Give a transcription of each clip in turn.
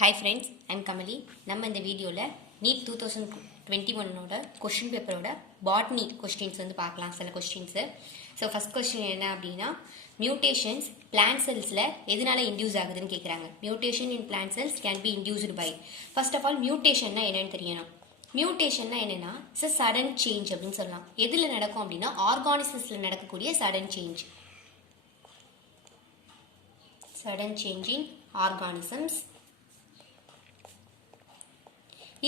Hi friends, I'm Kamali. நம்ம இந்த வீடியோவில் நீட் 2021 கொஷின் பேப்பரோட பாட்னி கொஸ்டின்ஸ் வந்து பார்க்கலாம். சில கொஸ்டின்ஸு. ஸோ ஃபஸ்ட் கொஸ்டின் என்ன அப்படின்னா, மியூட்டேஷன்ஸ் பிளான்ட் செல்ஸில் எதனால இன்டியூஸ் ஆகுதுன்னு கேட்குறாங்க. Mutation in plant cells can be induced by. First of all மியூட்டேஷன்னா என்னன்னு தெரியணும். மியூட்டேஷன்னா என்னென்னா இட்ஸ் சடன் சேஞ்ச் அப்படின்னு சொல்லலாம். எதில் நடக்கும் அப்படின்னா ஆர்கானிசம்ஸில் நடக்கக்கூடிய sudden change. Sudden change in organisms.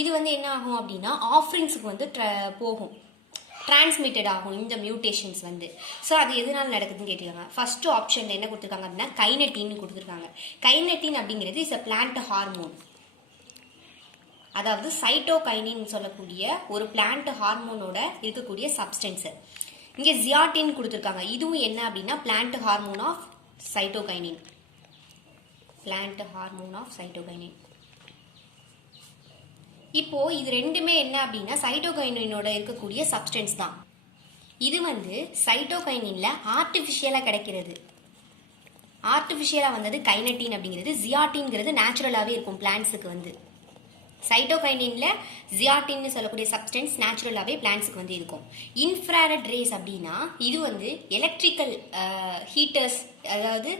இது வந்து என்ன ஆகும் அப்படின்னா ஆஃப்ரிங்ஸுக்கு வந்து போகும், டிரான்ஸ்மிட்டட் ஆகும் இந்த மியூட்டேஷன்ஸ் வந்து. ஸோ அது எதனால நடக்குதுன்னு கேட்டிருக்காங்க. ஃபர்ஸ்ட் ஆப்ஷன் என்ன கொடுத்துருக்காங்க அப்படின்னா கைனட்டின்னு கொடுத்துருக்காங்க. கைனட்டின் அப்படிங்கிறது இஸ் அ பிளான்ட் ஹார்மோன், அதாவது சைட்டோகைனின் சொல்லக்கூடிய ஒரு பிளான்ட் ஹார்மோனோட இருக்கக்கூடிய சப்ஸ்டன்ஸ். இங்கே ஜியாட்டின் கொடுத்துருக்காங்க. இதுவும் என்ன அப்படின்னா plant hormone of cytokinin. Plant hormone of cytokinin. இப்போ இது ரெண்டுமே என்ன அப்படின்னா சைட்டோகைனினோட இருக்கக்கூடிய சப்ஸ்டன்ஸ் தான். இது வந்து சைட்டோகைனின்ல ஆர்டிஃபிஷியலா கிடைக்கிறது. ஆர்டிஃபிஷியலா வந்தது கைனட்டின் அப்படிங்கிறது. ஜியாட்டின்ங்கிறது நேச்சுரலாவே இருக்கும் பிளான்ட்ஸுக்கு வந்து. சைட்டோகைனின்ல ஜியாட்டின்னு சொல்லக்கூடிய சப்ஸ்டன்ஸ் நேச்சுரலாவே பிளான்ட்ஸுக்கு வந்து இருக்கும். இன்ஃப்ராரெட் ரேஸ் அப்படின்னா இது வந்து எலக்ட்ரிக்கல் ஹீட்டர்ஸ், அதாவது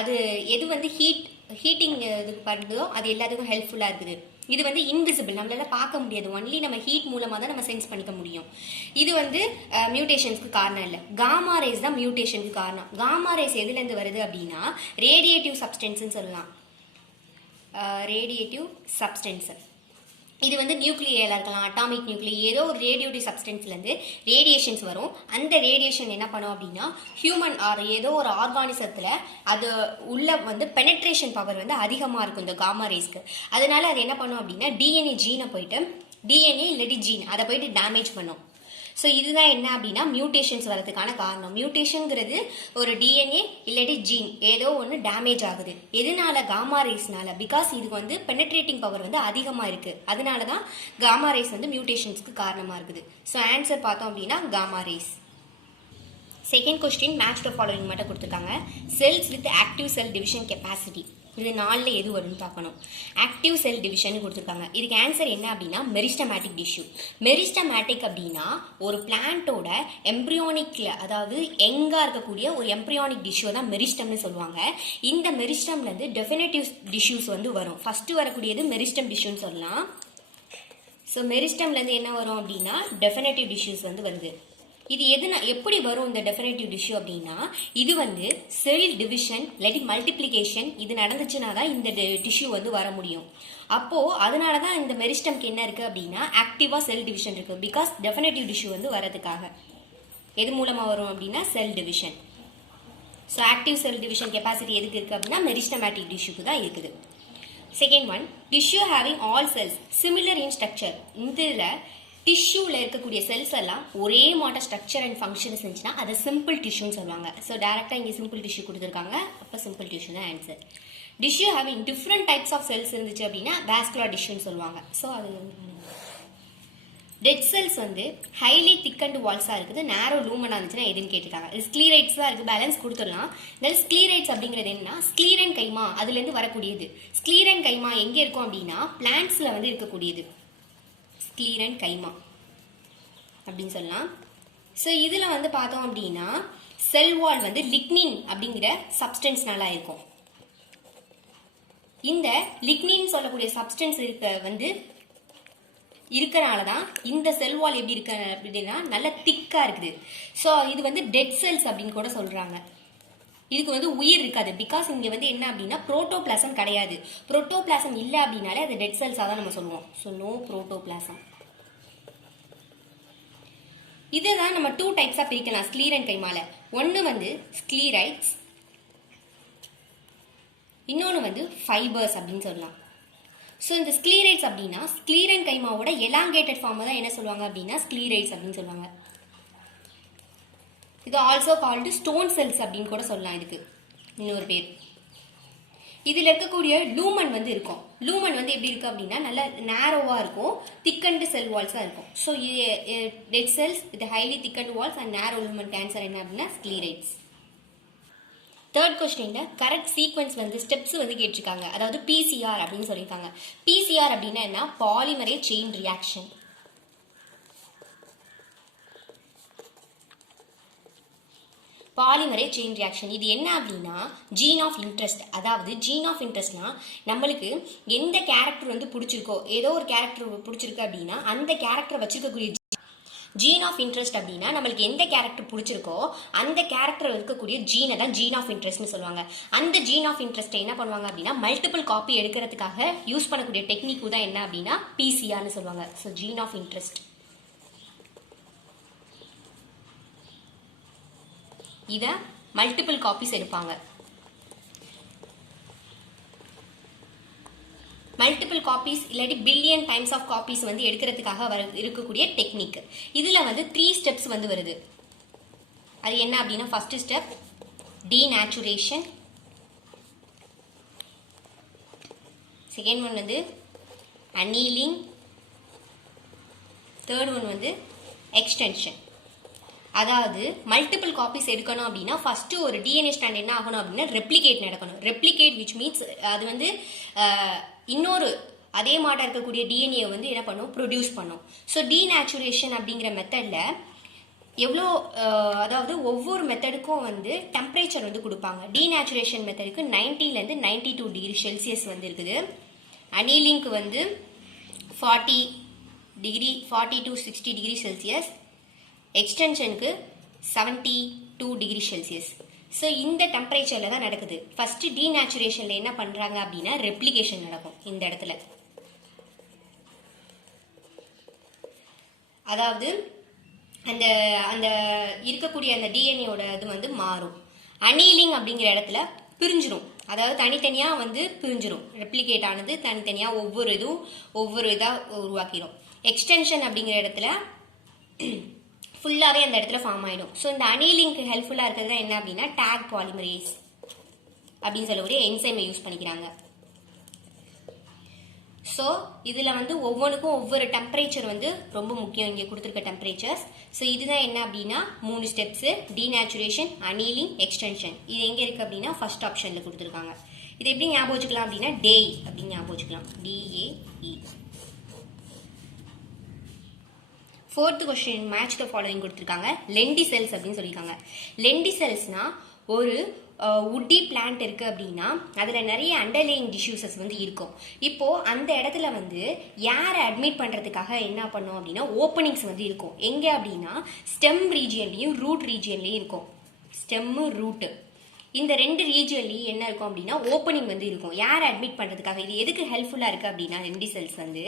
அது எது வந்து ஹீட்டிங் இதுக்கு பண்ணுதோ அது எல்லாத்துக்கும் ஹெல்ப்ஃபுல்லா இருக்குது. இது வந்து இன்விசிபிள், நம்மளால பார்க்க முடியாது. ஒன்லி நம்ம ஹீட் மூலமா தான் நம்ம சென்ஸ் பண்ணிக்க முடியும். இது வந்து மியூட்டேஷன்ஸ்க்கு காரணம் இல்லை. காமா ரேஸ் தான் மியூட்டேஷனுக்கு காரணம். காமா ரேஸ் எதுல இருந்து வருது அப்படின்னா ரேடியேட்டிவ் சப்ஸ்டன்ஸ்ன்னு சொல்லலாம். ரேடியேட்டிவ் சப்ஸ்டன்ஸ் இது வந்து நியூக்ளியரா இருக்கலாம், அட்டாமிக் நியூக்ளியர், ஏதோ ஒரு ரேடியோட்டிவ் சப்ஸ்டன்ஸ்லேருந்து ரேடியேஷன்ஸ் வரும். அந்த ரேடியேஷன் என்ன பண்ணும் அப்படின்னா ஹியூமன் ஆர் ஏதோ ஒரு ஆர்கானிசத்தில் அது உள்ள வந்து பெனட்ரேஷன் பவர் வந்து அதிகமாக இருக்கும் இந்த காமா ரேஸ்க்கு. அதனால அது என்ன பண்ணும் அப்படின்னா டிஎன்ஏ ஜீனை போயிட்டு, டிஎன்ஏ இல்லாட்டி ஜீன் அதை போயிட்டு டேமேஜ் பண்ணும். ஸோ இதுதான் என்ன அப்படின்னா மியூட்டேஷன்ஸ் வரதுக்கான காரணம். மியூட்டேஷனுங்கிறது ஒரு டிஎன்ஏ இல்லாட்டி ஜீன் ஏதோ ஒன்று டேமேஜ் ஆகுது. எதனால? காமா ரேஸ்னால. பிகாஸ் இதுக்கு வந்து பெனட்ரேட்டிங் பவர் வந்து அதிகமாக இருக்குது. அதனால தான் காமா ரேஸ் வந்து மியூட்டேஷன்ஸ்க்கு காரணமாக இருக்குது. ஸோ ஆன்சர் பார்த்தோம் அப்படின்னா gamma rays. Second question match the following மட்டும் கொடுத்துருக்காங்க. Cells with active cell division capacity. இது 4ல் எது வரும்னு பார்க்கணும். ஆக்டிவ் செல் டிவிஷன் கொடுத்துருக்காங்க. இதுக்கு ஆன்சர் என்ன அப்படின்னா மெரிஸ்டமேட்டிக் டிஷ்யூ. மெரிஸ்டமேட்டிக் அப்படின்னா ஒரு பிளான்ட்டோட எம்ப்ரியானிக்ல, அதாவது எங்கா இருக்கக்கூடிய ஒரு எம்ப்ரியானிக் டிஷ்யூ தான் மெரிஸ்டம்னு சொல்லுவாங்க. இந்த மெரிஸ்டம்லேருந்து டெஃபினேட்டிவ் டிஷ்யூஸ் வந்து வரும். ஃபர்ஸ்ட் வரக்கூடியது மெரிஸ்டம் டிஷ்யூன்னு சொல்லலாம். ஸோ மெரிஸ்டம்லேருந்து என்ன வரும் அப்படின்னா டெஃபினேட்டிவ் டிஷ்யூஸ் வந்து வருது. இது எப்படி வரும் இந்த டெஃபினேட்டிவ் டிஷ்யூ அப்படின்னா இது வந்து செல் டிவிஷன் இல்லாட்டி மல்டிப்ளிகேஷன் இது நடந்துச்சுன்னா தான் இந்த டிஷ்யூ வந்து வர முடியும். அப்போ அதனால தான் இந்த மெரிஸ்டம்க்கு என்ன இருக்கு அப்படின்னா ஆக்டிவா செல் டிவிஷன் இருக்கு. பிகாஸ் டெஃபினேட்டிவ் டிஷ்யூ வந்து வரதுக்காக எது மூலமா வரும் அப்படின்னா cell division. So active cell division capacity எதுக்கு இருக்கு அப்படின்னா மெரிஸ்டமேட்டிக் டிஷ்யூக்கு தான் இருக்குது. Second one, tissue having all cells similar in structure. இதில் டிஷ்யூவில் இருக்கக்கூடிய செல்ஸ் எல்லாம் ஒரே மாட்ட ஸ்ட்ரக்சர் அண்ட் ஃபங்க்ஷன் செஞ்சுன்னா அதை சிம்பிள் டிஷ்யூன்னு சொல்லுவாங்க. ஸோ டேரெக்டாக இங்கே சிம்பிள் டிஷ்யூ கொடுத்துருக்காங்க. அப்போ சிம்பிள் டிஷ்யூ தான் answer. Tissue having different types of cells இருந்துச்சு அப்படின்னா வாஸ்குலர் டிஷ்யூன்னு சொல்லுவாங்க. ஸோ அது டெட் செல்ஸ் வந்து ஹைலி திக்கண்ட் வால்ஸாக இருக்குது, நேரோ லூமனாக இருந்துச்சுன்னா எதுன்னு கேட்டுருக்காங்க. இது ஸ்க்ளீரைட்ஸ் தான் இருக்குது, பேலன்ஸ் கொடுத்துடலாம். இந்த ஸ்க்ளீரைட்ஸ் அப்படிங்கிறது என்னன்னா ஸ்க்ளீரன் கைமா அதுலேருந்து வரக்கூடியது. ஸ்க்ளீரன் கைமா எங்கே இருக்கும் அப்படின்னா பிளான்ட்ஸில் வந்து இருக்கக்கூடியது ஸ்க்ளீரன் கைமா அப்படின்னு சொல்லலாம். ஸோ இதில் வந்து பார்த்தோம் அப்படின்னா செல் வால் வந்து லிக்னின் அப்படிங்கிற சப்ஸ்டன்ஸ்னால இருக்கும். இந்த லிக்னின் சொல்லக்கூடிய சப்ஸ்டன்ஸ் இருக்கனால தான் இந்த செல் வால் எப்படி இருக்கு அப்படின்னா நல்ல திக்காக இருக்குது. ஸோ இது வந்து டெட் செல்ஸ் அப்படின்னு கூட சொல்கிறாங்க. இதுக்கு வந்து உயிர் இருக்காது. பிகாஸ் இங்கே வந்து என்ன அப்படின்னா புரோட்டோபிளாசம் கிடையாது. புரோட்டோபிளாசம் இல்லை அப்படின்னாலே அது டெட் செல்ஸாக தான் நம்ம சொல்லுவோம். So no protoplasm. இதுதான் நம்ம 2 டைப்ஸாக பிரிக்கலாம் ஸ்க்ளீரன் கைமால. ஒன்று வந்து ஸ்க்ளீரைட்ஸ், இன்னொன்று வந்து ஃபைபர்ஸ் அப்படின்னு சொல்லலாம். ஸோ இந்த ஸ்க்ளீரைட்ஸ் அப்படின்னா ஸ்க்ளீரன் கைமாவோட எலாங்கேட்டட் ஃபார்மை தான் என்ன சொல்லுவாங்க அப்படின்னா ஸ்க்ளீரைட்ஸ் அப்படின்னு சொல்லுவாங்க. இது ஆல்சோ கால்டு ஸ்டோன் செல்ஸ் அப்படின்னு கூட சொல்லலாம். இதுக்கு இன்னொரு பேர். இதில் இருக்கக்கூடிய லூமன் வந்து இருக்கும். லூமன் வந்து எப்படி இருக்கு அப்படின்னா நல்ல நேரோவாக இருக்கும், திக்கண்ட் செல் வால்ஸாக இருக்கும். So dead cells with highly thickened walls and narrow lumen கேன்சர் என்ன அப்படின்னா ஸ்க்ளீரைட்ஸ். தேர்ட் கொஸ்டின்ல கரெக்ட் சீக்வன்ஸ் வந்து ஸ்டெப்ஸ் வந்து கேட்டிருக்காங்க. அதாவது பிசிஆர் அப்படின்னு சொல்லியிருக்காங்க. பிசிஆர் அப்படின்னா என்ன? Polymerase chain reaction. Polymerase chain reaction இது என்ன அப்படின்னா ஜீன் ஆஃப் இன்ட்ரெஸ்ட். அதாவது ஜீன் ஆஃப் இன்ட்ரெஸ்ட்னா நம்மளுக்கு எந்த கேரக்டர் வந்து பிடிச்சிருக்கோ, ஏதோ ஒரு கேரக்டர் பிடிச்சிருக்கு அப்படின்னா அந்த கேரக்டரை வச்சிருக்கக்கூடிய ஜீன் ஆஃப் இன்ட்ரெஸ்ட் அப்படின்னா நம்மளுக்கு எந்த கேரக்டர் பிடிச்சிருக்கோ அந்த கேரக்டர் இருக்கக்கூடிய ஜீனை தான் ஜீன் ஆஃப் இன்ட்ரெஸ்ட்னு சொல்லுவாங்க. அந்த ஜீன் ஆஃப் இன்ட்ரெஸ்ட்டை என்ன பண்ணுவாங்க அப்படின்னா மல்டிபிள் காப்பி எடுக்கிறதுக்காக யூஸ் பண்ணக்கூடிய டெக்னிக் தான் என்ன அப்படின்னா பிசிஆர்னு சொல்லுவாங்க. ஸோ ஜீன் ஆஃப் இன்ட்ரெஸ்ட் இதை மல்டிபிள் காப்பீஸ் எடுப்பாங்க. மல்டிபிள் காப்பீஸ் இல்லாட்டி பில்லியன் டைம்ஸ் ஆஃப் காப்பீஸ் வந்து எடுக்கிறதுக்காக இருக்கக்கூடிய டெக்னிக். இதுல வந்து 3 ஸ்டெப்ஸ் வந்து வருது. அது என்ன அப்படின்னா first step denaturation, second one வந்து அனீலிங், தேர்ட் ஒன் வந்து எக்ஸ்டென்ஷன். அதாவது மல்டிபிள் காப்பீஸ் எடுக்கணும் அப்படின்னா ஃபர்ஸ்ட் ஒரு டிஎன்ஏ ஸ்ட்ராண்ட் என்ன ஆகணும் அப்படின்னா ரெப்ளிகேட் நடக்கணும். ரெப்ளிகேட் விச் மீன்ஸ் அது வந்து இன்னொரு அதே மாட்டா இருக்கக்கூடிய டிஎன்ஏ வந்து என்ன பண்ணும், ப்ரொடியூஸ் பண்ணும். ஸோ டீநேச்சுரேஷன் அப்படிங்கிற மெத்தட்ல எவ்வளோ அதாவது ஒவ்வொரு மெத்தடுக்கும் வந்து டெம்பரேச்சர் வந்து கொடுப்பாங்க. டீநேச்சுரேஷன் மெத்தடுக்கு 90லேருந்து 92 டிகிரி செல்சியஸ் வந்து இருக்குது. அனீலிங்க்கு வந்து 40 to 60 டிகிரி செல்சியஸ், எக்ஸ்டென்ஷனுக்கு 72 டிகிரி செல்சியஸ். ஸோ இந்த டெம்பரேச்சரில் தான் நடக்குது. ஃபர்ஸ்ட் டீநேச்சுரேஷனில் என்ன பண்ணுறாங்க அப்படின்னா ரெப்ளிகேஷன் நடக்கும் இந்த இடத்துல. அதாவது அந்த அந்த இருக்கக்கூடிய அந்த டிஎன்ஏவோட இது வந்து மாறும். அனீலிங் அப்படிங்கிற இடத்துல பிரிஞ்சிரும். அதாவது தனித்தனியாக வந்து பிரிஞ்சிரும். ரெப்ளிகேட் ஆனது தனித்தனியாக ஒவ்வொரு இதாக உருவாக்கிடும். எக்ஸ்டென்ஷன் அப்படிங்கிற இடத்துல ஃபுல்லாகவே அந்த இடத்துல ஃபார்ம் ஆகிடும். ஸோ இந்த அனீலிங்க்கு ஹெல்ப்ஃபுல்லாக இருக்கிறது என்ன அப்படின்னா டேக் பாலிமரேஸ் அப்படின்னு சொல்லக்கூடிய என்சைமை யூஸ் பண்ணிக்கிறாங்க. ஸோ இதில் வந்து ஒவ்வொன்றுக்கும் ஒவ்வொரு டெம்பரேச்சர் வந்து ரொம்ப முக்கியம், இங்கே கொடுத்துருக்க டெம்பரேச்சர்ஸ். ஸோ இதுதான் என்ன அப்படின்னா 3 ஸ்டெப்ஸு: டீநேச்சுரேஷன், அனீலிங், எக்ஸ்டென்ஷன். இது எங்கே இருக்குது அப்படின்னா ஃபர்ஸ்ட் ஆப்ஷனில் கொடுத்துருக்காங்க. இது எப்படி ஞாபகம் வச்சுக்கலாம் அப்படின்னா டேய் அப்படின்னு ஞாபகம் வச்சுக்கலாம், DAE. Fourth question match the following கொடுத்துருக்காங்க. லெண்டிசெல்ஸ் அப்படின்னு சொல்லியிருக்காங்க. லெண்டிசெல்ஸ்னா ஒரு உட்டி பிளான்ட் இருக்கு அப்படின்னா அதில் நிறைய அண்டர்லேயிங் டிஷ்யூசஸ் வந்து இருக்கும். இப்போ அந்த இடத்துல வந்து ஏரை அட்மிட் பண்ணுறதுக்காக என்ன பண்ணோம் அப்படின்னா ஓப்பனிங்ஸ் வந்து இருக்கும். எங்கே அப்படின்னா ஸ்டெம் ரீஜியன்லையும் ரூட் ரீஜியன்லையும் இருக்கும். ஸ்டெம்மு ரூட்டு இந்த 2 ரீஜியன்லையும் என்ன இருக்கும் அப்படின்னா ஓப்பனிங் வந்து இருக்கும் ஏரை அட்மிட் பண்ணுறதுக்காக. இது எதுக்கு ஹெல்ப்ஃபுல்லாக இருக்குது அப்படின்னா லெண்டிசெல்ஸ் வந்து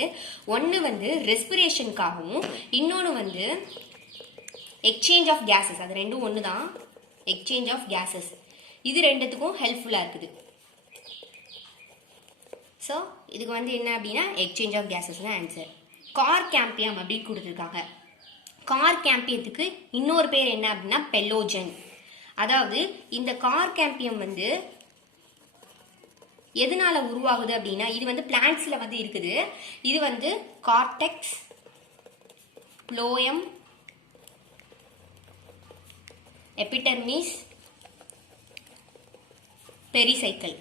ஒன்று வந்து ரெஸ்பிரேஷனுக்காகவும் இன்னொன்று வந்து எக்ஸ்சேஞ்ச் ஆஃப் கேஸஸ். அது ரெண்டும் ஒன்று தான், எக்ஸ்சேஞ்ச் ஆஃப் கேஸஸ். இது ரெண்டுத்துக்கும் ஹெல்ப்ஃபுல்லாக இருக்குது. ஸோ இதுக்கு வந்து என்ன அப்படின்னா எக்ஸ்சேஞ்ச் ஆஃப் கேஸஸ் தான் ஆன்சர். கார் கேம்பியம் அப்படின்னு கொடுத்துருக்காங்க. கார் கேம்பியத்துக்கு இன்னொரு பேர் என்ன அப்படின்னா பெல்லோஜன். அதாவது இந்த கார் கேம்பியம் வந்து எதனால உருவாகுது அப்படின்னா இது வந்து பிளான்ட்ஸ்ல வந்து இருக்குது. இது வந்து கார்டெக்ஸ், ப்ளோயம், எபிடெர்மிஸ், பெரிசைக்கிள்,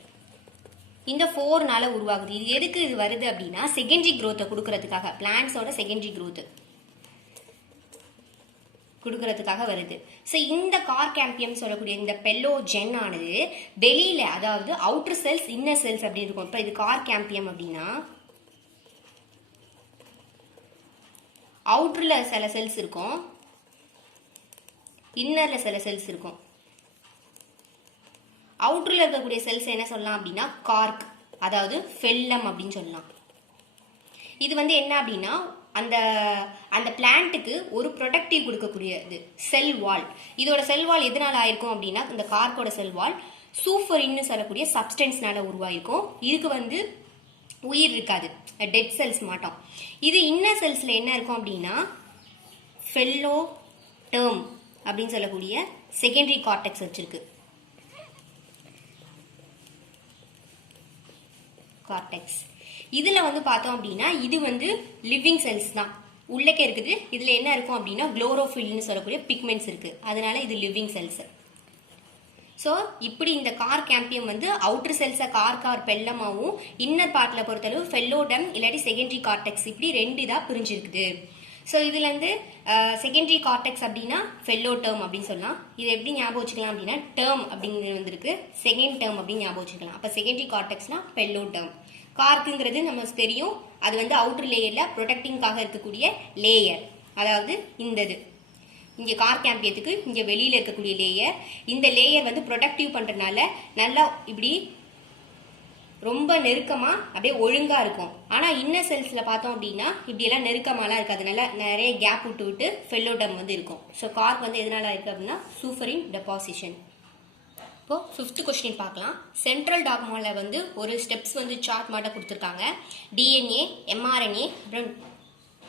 இந்த 4னால உருவாகுது. இது எதுக்கு இது வருது அப்படின்னா செகண்டரி growth கொடுக்கறதுக்காக, பிளான்ட்ஸோட செகண்டரி growth கொடுக்கறதுக்காக வருது. ஸோ இந்த கார் கேம்பியம் சொல்லக்கூடிய இந்த பெல்லோஜென் ஆனது வெளியில, அதாவது அவுட்டர் செல்ஸ் இன்னர் செல்ஸ் அப்படி இருக்கும். இப்போ இது கார் கேம்பியம் அப்படின்னா அவுட்டர்ல சில செல்ஸ் இருக்கும், இன்னர்ல சில செல்ஸ் இருக்கும். அவுட்டர்ல இருக்கக்கூடிய செல்ஸ் என்ன சொல்லலாம் அப்படின்னா கார்க், அதாவது ஃபெல்லம் அப்படின்னு சொல்லலாம். இது வந்து என்ன அப்படின்னா அந்த அந்த பிளான்ட்டுக்கு ஒரு ப்ரொடக்டிவ் கொடுக்கக்கூடியது செல் வால். இதோட செல் வால் எதனால ஆயிருக்கும் அப்படின்னா இந்த கார்க்கோட செல் வால் சூப்பரின்னு சொல்லக்கூடிய சப்ஸ்டன்ஸ்னால உருவாயிருக்கும். இதுக்கு வந்து உயிர் இருக்காது, டெட் செல்ஸ் மாட்டோம். இது இன்னர் செல்ஸ்ல என்ன இருக்கும் அப்படின்னா ஃபெல்லோ டேர்ம் அப்படின்னு சொல்லக்கூடிய செகண்டரி கார்டெக்ஸ் வச்சிருக்கு. கார்டெக்ஸ் இதுல வந்து பார்த்தோம் அப்படின்னா இது வந்து லிவிங் செல்ஸ் தான், உள்ளக்கே இருக்குது. இதுல என்ன இருக்கும் அப்படின்னா குளோரோஃபில்னு சொல்லக்கூடிய பிக்மெண்ட்ஸ் இருக்கு, அதனால இது லிவிங் செல்ஸ். ஸோ இப்படி இந்த கார் கேம்பியம் வந்து அவுட்டர் செல்ஸை கார் பெல்லமாகவும் இன்னர் பார்ட்டில் பொறுத்தளவு ஃபெல்லோடம் இல்லாட்டி செகண்டரி கார்டெக்ஸ் இப்படி 2 இதாக பிரிஞ்சிருக்குது. ஸோ இதுலேருந்து செகண்டரி கார்டெக்ஸ் அப்படின்னா ஃபெல்லோ டேர்ம் அப்படின்னு சொல்லலாம். இதை எப்படி ஞாபகம் வச்சுக்கலாம் அப்படின்னா டேர்ம் அப்படிங்கிறது வந்துருக்கு, செகண்ட் டேர்ம் அப்படின்னு ஞாபகம் வச்சுக்கலாம். அப்போ செகண்டரி கார்டெக்ஸ்னா ஃபெல்லோ டேர்ம். கார்க்குங்கிறது நமக்கு தெரியும், அது வந்து அவுட்டர் லேயரில் ப்ரொடெக்டிங்காக இருக்கக்கூடிய லேயர். அதாவது இந்த இது இங்கே கார் கேம்பியத்துக்கு இங்கே வெளியில் இருக்கக்கூடிய லேயர், இந்த லேயர் வந்து ப்ரொடெக்டிவ் பண்ணுறதுனால நல்லா இப்படி ரொம்ப நெருக்கமாக அப்படியே ஒழுங்காக இருக்கும். ஆனால் இன்னர் செல்ஸில் பார்த்தோம் அப்படின்னா இப்படியெல்லாம் நெருக்கமாலாம் இருக்காது, நல்லா நிறைய கேப் விட்டு விட்டு ஃபெல்லோடம் வந்து இருக்கும். ஸோ கார்க் வந்து எதனால இருக்குது அப்படின்னா சூப்பரின் டெபாசிஷன். இப்போ 5th கொஸ்டின் பார்க்கலாம். சென்ட்ரல் டாக்மாவில் வந்து ஒரு ஸ்டெப்ஸ் வந்து சார்ட் மாட்ட கொடுத்துருக்காங்க. டிஎன்ஏ, எம்ஆர்என்ஏ, அப்புறம்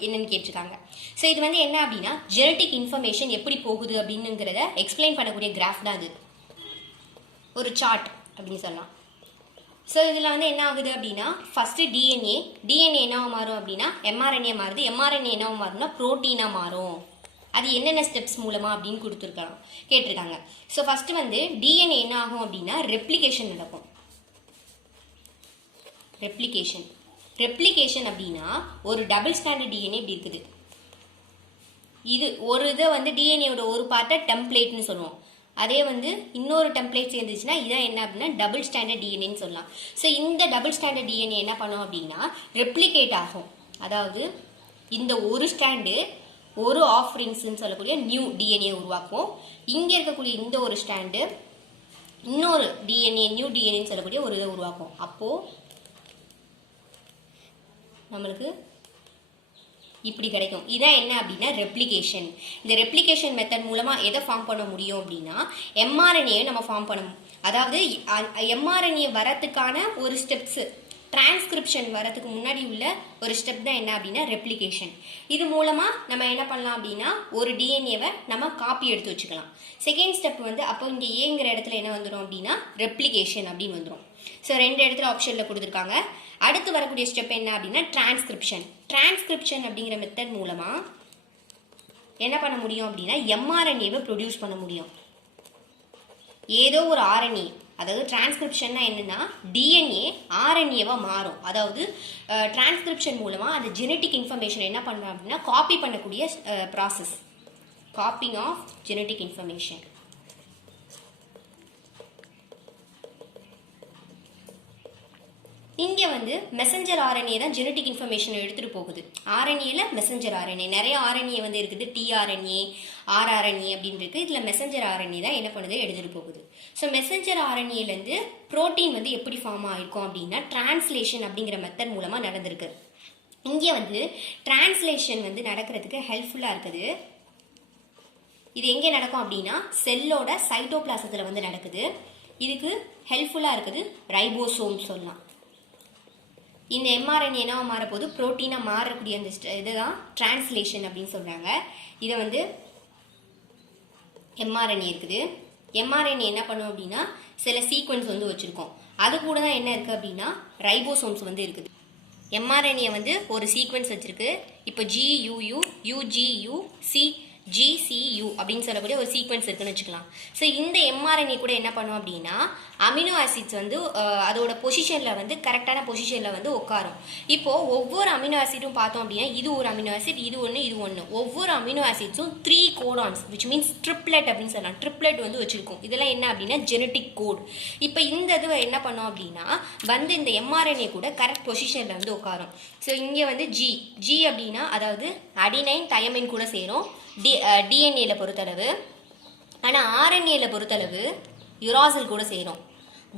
என்னன்னு கேட்டிருக்காங்க. ஸோ இது வந்து என்ன அப்படின்னா ஜெனட்டிக் இன்ஃபர்மேஷன் எப்படி போகுது அப்படின்னுங்கிறத எக்ஸ்பிளைன் பண்ணக்கூடிய கிராஃப் தான் அது, ஒரு சார்ட் அப்படின்னு சொல்லலாம். ஸோ இதில் வந்து என்ன ஆகுது அப்படின்னா ஃபஸ்ட்டு டிஎன்ஏ என்னவா மாறும் அப்படின்னா எம்ஆர்என்ஏ மாறுது, எம்ஆர்என்ஏ என்னவா மாறும்னா ப்ரோட்டீனாக மாறும். அது என்னென்ன ஸ்டெப்ஸ் மூலமாக அப்படின்னு கேட்டிருக்காங்க. ஸோ ஃபஸ்ட்டு வந்து டிஎன்ஏ என்ன ஆகும் அப்படின்னா ரெப்ளிகேஷன் நடக்கும். ரெப்ளிகேஷன் அப்படின்னா ஒரு டபுள் ஸ்டாண்டர்ட் டிஎன்ஏ இப்படி இருக்குது. இது ஒரு இதை வந்து டிஎன்ஏவோட ஒரு பார்ட்டை டெம்ப்ளேட்னு சொல்லுவோம். அதே வந்து இன்னொரு டெம்ப்ளேட் சேர்ந்துச்சுன்னா இதான் என்ன அப்படின்னா டபுள் ஸ்டாண்டர்ட் டிஎன்ஏன்னு சொல்லலாம். ஸோ இந்த டபுள் ஸ்டாண்டர்ட் டிஎன்ஏ என்ன பண்ணும் அப்படின்னா ரெப்ளிகேட் ஆகும். அதாவது இந்த ஒரு ஸ்டாண்டு ஒரு ஆஃப்ரிங்ஸ்ன்னு சொல்லக்கூடிய நியூ டிஎன்ஏ உருவாக்கும். இங்கே இருக்கக்கூடிய இந்த ஒரு ஸ்டாண்டு இன்னொரு டிஎன்ஏ நியூ டிஎன்ஏன்னு சொல்லக்கூடிய ஒரு இதை உருவாக்கும். அப்போது நம்மளுக்கு இப்படி கிடைக்கும். இதான் என்ன அப்படின்னா ரெப்ளிகேஷன். இந்த ரெப்ளிகேஷன் மெத்தட் மூலமாக எதை ஃபார்ம் பண்ண முடியும் அப்படின்னா எம்ஆர்என்ஏ நம்ம ஃபார்ம் பண்ணணும். அதாவது எம்ஆர்என்ஏ வரத்துக்கான ஒரு ஸ்டெப்ஸு, டிரான்ஸ்கிரிப்ஷன் வரதுக்கு முன்னாடி உள்ள ஒரு ஸ்டெப் தான் என்ன அப்படின்னா ரெப்ளிகேஷன். இது மூலமாக நம்ம என்ன பண்ணலாம் அப்படின்னா ஒரு டிஎன்ஏவை நம்ம காப்பி எடுத்து வச்சுக்கலாம். செகண்ட் ஸ்டெப் வந்து அப்போ இங்கே ஏங்கிற இடத்துல என்ன வந்துடும் அப்படின்னா ரெப்ளிகேஷன் அப்படின்னு வந்துடும். ஸோ 2 இடத்துல ஆப்ஷனில் கொடுத்துருக்காங்க. அடுத்து வரக்கூடிய ஸ்டெப் என்ன அப்படின்னா டிரான்ஸ்கிரிப்ஷன் அப்படிங்கிற மெத்தட் மூலமாக என்ன பண்ண முடியும் அப்படின்னா எம்ஆர்என்ஏவை ப்ரொடியூஸ் பண்ண முடியும். ஏதோ ஒரு ஆர்என்ஏ, அதாவது டிரான்ஸ்கிரிப்ஷன்னா என்னன்னா டிஎன்ஏ ஆர்என்ஏவா மாறும். அதாவது டிரான்ஸ்கிரிப்ஷன் மூலமாக அந்த ஜெனட்டிக் இன்ஃபர்மேஷன் என்ன பண்ணுறோம் அப்படின்னா காப்பி பண்ணக்கூடிய process, copying of genetic information. இங்கே வந்து மெசஞ்சர் ஆர்என்ஏ தான் ஜெனட்டிக் இன்ஃபர்மேஷனை எடுத்துகிட்டு போகுது. ஆர்என்ஏல மெசஞ்சர் ஆர்என்ஏ, நிறைய ஆர்என்ஏ வந்து இருக்குது, டிஆர்என்ஏ, ஆர்ஆர்என்ஏ அப்படின்னு இருக்குது. இதில் மெசஞ்சர் ஆர்என்ஏ தான் என்ன பண்ணுது எடுத்துகிட்டு போகுது. ஸோ மெசஞ்சர் ஆர்என்ஏலேருந்து ப்ரோட்டீன் வந்து எப்படி ஃபார்ம் ஆகிருக்கும் அப்படின்னா டிரான்ஸ்லேஷன் அப்படிங்கிற மெத்தட் மூலமாக நடந்திருக்கு. இங்கே வந்து டிரான்ஸ்லேஷன் வந்து நடக்கிறதுக்கு ஹெல்ப்ஃபுல்லாக இருக்குது. இது எங்கே நடக்கும் அப்படின்னா செல்லோட சைட்டோபிளாசத்தில் வந்து நடக்குது. இதுக்கு ஹெல்ப்ஃபுல்லாக இருக்குது ரைபோசோம் சொல்லலாம். இந்த எம்ஆர்என்ஏ என்னவா மாறப்போது ப்ரோட்டீனாக மாறக்கூடிய அந்த இதுதான் டிரான்ஸ்லேஷன் அப்படின்னு சொல்கிறாங்க. இதை வந்து எம்ஆர்என்ஏ இருக்குது. எம்ஆர்என்ஏ என்ன பண்ணும் அப்படின்னா சில சீக்வன்ஸ் வந்து வச்சுருக்கோம். அது கூட தான் என்ன இருக்குது அப்படின்னா ரைபோசோம்ஸ் வந்து இருக்குது. எம்ஆர்என்ஏ வந்து ஒரு சீக்வன்ஸ் வச்சுருக்கு. இப்போ GUU, UGU, GCU அப்படின்னு சொல்லக்கூடிய ஒரு சீக்வன்ஸ் இருக்குன்னு வச்சுக்கலாம். ஸோ இந்த எம்ஆர்என்ஏ கூட என்ன பண்ணும் அப்படின்னா அமினோ ஆசிட்ஸ் வந்து அதோட பொசிஷனில் வந்து கரெக்டான பொசிஷனில் வந்து உட்காரும். இப்போது ஒவ்வொரு அமினோ ஆசிட்டும் பார்த்தோம் அப்படின்னா இது ஒரு அமினோ ஆசிட், இது ஒன்று. ஒவ்வொரு அமினோ ஆசிட்ஸும் 3 கோடான்ஸ் விச் மீன்ஸ் ட்ரிப்ளெட் அப்படின்னு சொல்லலாம். ட்ரிப்ளெட் வந்து வச்சுருக்கோம். இதெல்லாம் என்ன அப்படின்னா ஜெனட்டிக் கோட். இப்போ இந்த இது என்ன பண்ணோம் அப்படின்னா வந்து இந்த எம்ஆர்என்ஏ கூட கரெக்ட் பொசிஷனில் வந்து உட்காரும். ஸோ இங்கே வந்து ஜி அப்படின்னா அதாவது அடினைன் தயமின் கூட சேரும் டிஎன்ஏல பொறுத்தளவு. ஆனால் ஆர்என்ஏல பொறுத்தளவு யுராசில் கூட சேரும்,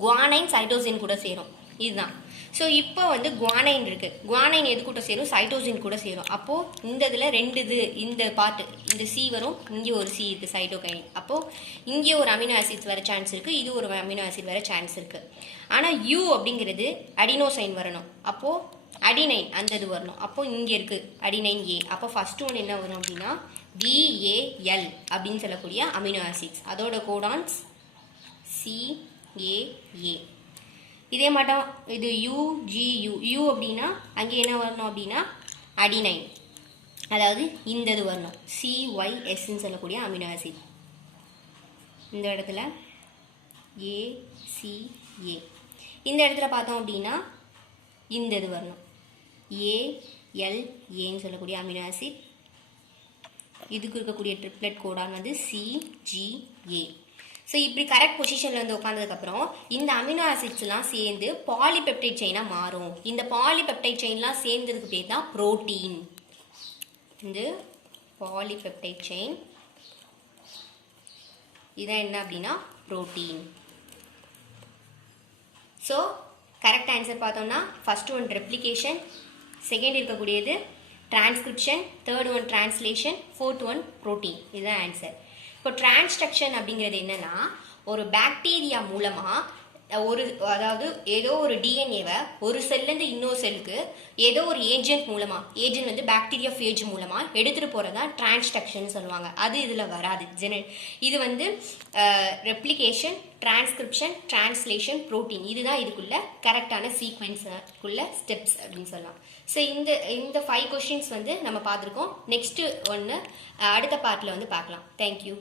குவானைன் சைட்டோசின் கூட சேரும். இதுதான். ஸோ இப்போ வந்து குவானைன் இருக்குது. குவானைன் எது கூட சேரும்? சைட்டோசின் கூட சேரும். அப்போது இந்த இதில் 2 இது, இந்த பார்ட்டு இந்த சி வரும், இங்கே ஒரு சி இருக்குது சைட்டோகைன். அப்போது இங்கே ஒரு அமினோ ஆசிட்ஸ் வர சான்ஸ் இருக்குது, இது ஒரு அமினோ ஆசிட் வர சான்ஸ் இருக்குது. ஆனால் யூ அப்படிங்கிறது அடினோசைன் வரணும். அப்போது அடினைன் அந்த இது வரணும். அப்போது இங்கே இருக்குது அடினைன் ஏ. அப்போ ஃபஸ்ட்டு ஒன்று என்ன வரும் அப்படின்னா VAL அப்படின்னு சொல்லக்கூடிய அமினோ ஆசிட்ஸ், அதோட கோடான்ஸ் CAA. இதே மாட்டம் இது UGU அப்படின்னா அங்கே என்ன வரணும் அப்படின்னா அடினைன், அதாவது இந்த இது வரணும் CYSன்னு சொல்லக்கூடிய அமினோ ஆசிட். இந்த இடத்துல ACA. இந்த இடத்துல பார்த்தோம் அப்படின்னா இந்த இது வரணும், ALAன்னு சொல்லக்கூடிய அமினோ ஆசிட். இதுக்கு இருக்கக்கூடிய ட்ரிப்ளெட் கோடான் வந்து CGA. ஸோ இப்படி கரெக்ட் பொசிஷனில் வந்து உட்காந்ததுக்கப்புறம் இந்த அமினோ ஆசிட்ஸ்லாம் சேர்ந்து பாலிபெப்டைட் செயினாக மாறும். இந்த பாலிபெப்டைட் செயின்லாம் சேர்ந்ததுக்கு பேர் தான் புரோட்டீன். இந்த பாலிபெப்டைட் செயின் இதான் என்ன அப்படின்னா புரோட்டீன். ஸோ கரெக்ட் ஆன்சர் பார்த்தோம்னா ஃபர்ஸ்ட் ஒன் ரெப்ளிகேஷன், செகண்ட் இருக்கக்கூடியது transcription, third one translation, fourth one protein. இதுதான் ஆன்சர். இப்போ டிரான்ஸ்ட்ரக்ஷன் அப்படிங்கிறது என்னன்னா, ஒரு பாக்டீரியா மூலமாக அதாவது ஏதோ ஒரு டிஎன்ஏவை ஒரு செல்லேருந்து இன்னொரு செல்லுக்கு ஏதோ ஒரு ஏஜென்ட் மூலமாக, ஏஜென்ட் வந்து பாக்டீரியா ஃபேஜ் மூலமாக எடுத்துகிட்டு போகிறது தான் டிரான்ஸ்ட்ரக்ஷன் சொல்லுவாங்க. அது இதில் வராது. இது வந்து ரெப்ளிகேஷன், டிரான்ஸ்கிரிப்ஷன், டிரான்ஸ்லேஷன், புரோட்டீன். இதுதான் இதுக்குள்ள கரெக்டான சீக்வென்ஸுக்குள்ள ஸ்டெப்ஸ் அப்படின்னு சொல்லலாம். ஸோ இந்த 5 கொஸ்டின்ஸ் வந்து நம்ம பார்த்துருக்கோம். நெக்ஸ்ட்டு ஒன்று அடுத்த பார்ட்டில் வந்து பார்க்கலாம். தேங்க்யூ.